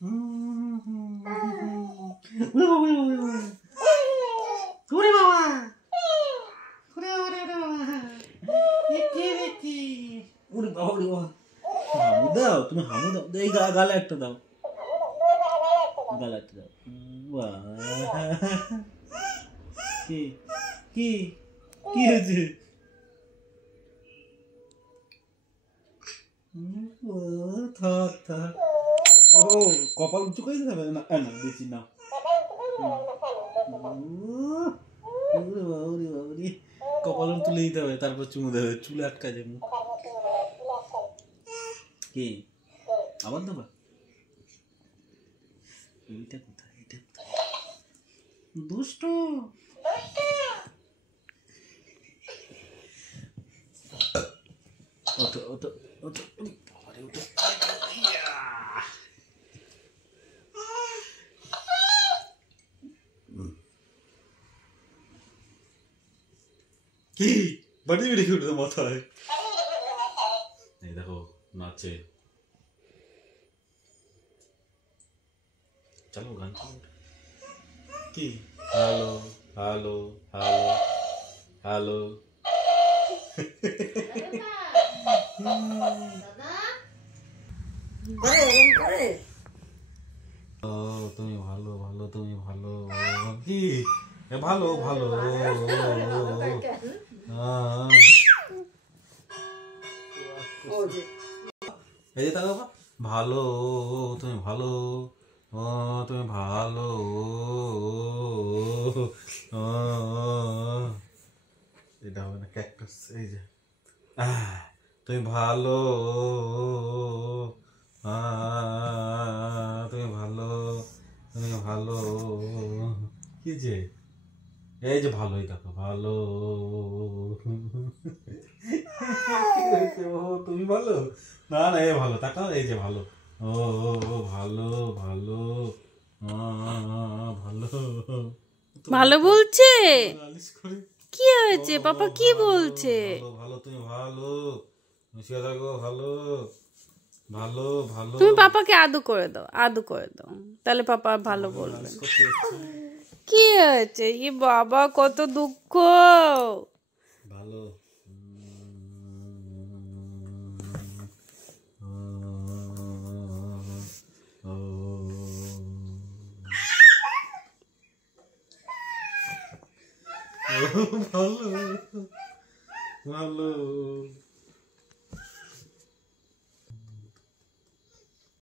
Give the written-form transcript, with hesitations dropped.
ওরে বাবা, ওরে ওরে ওরে বাবা, কি দেখি, ওরে বাবা ওরে বাবা, হামু দাও, তুমি হামু দাও, এই গালে একটা দাও, গালে একটা দাও। কি কি কি হয়েছে? থাক থাক, ও কপাল উঁচু করে দিতে হবে না, না বেশি না, কপাল তুলে দিতে হবে, তারপর চুমু দেবে, চুলে আটকা যাবে মুখ। কি আবার দেবা? এইটা কোথায়, এটা কোথায়, দুষ্ট। ওঠো ওঠো ওঠো, বাবারে ওঠো, কি বাড়ি বেড়ে কি উঠে মাথায়, এই দেখো নাচে, চলো গান চালো। কি হ্যালো হ্যালো হ্যালো হ্যালো, তুমি ভালো ভালো, তুমি ভালো, কি ভালো ভালো, এই যে তাহলে ভালো, তুমি ভালো, ও তুমি ভালো, এটা হবে না ক্যাকটাস, এই যে তুমি ভালো, তুমি ভালো, তুমি ভালো, কি যে এই যে ভালোই দেখো ভালো, তুমি ভালো, না না এ ভালো, তাকাও এই যে ভালো, ও ভালো ভালো, ভালো ভালো বলছে। কি হয়েছে পাপা, কি বলছে? ভালো তুমি ভালো, মিশিয়ে থাকো ভালো, ভালো ভালো, তুমি পাপাকে আদু করে দাও, আদু করে দাও, তাহলে পাপা ভালো বলবে। কি হয়েছে? ই বাবা কত দুঃখ। ভালো ভালো ভালো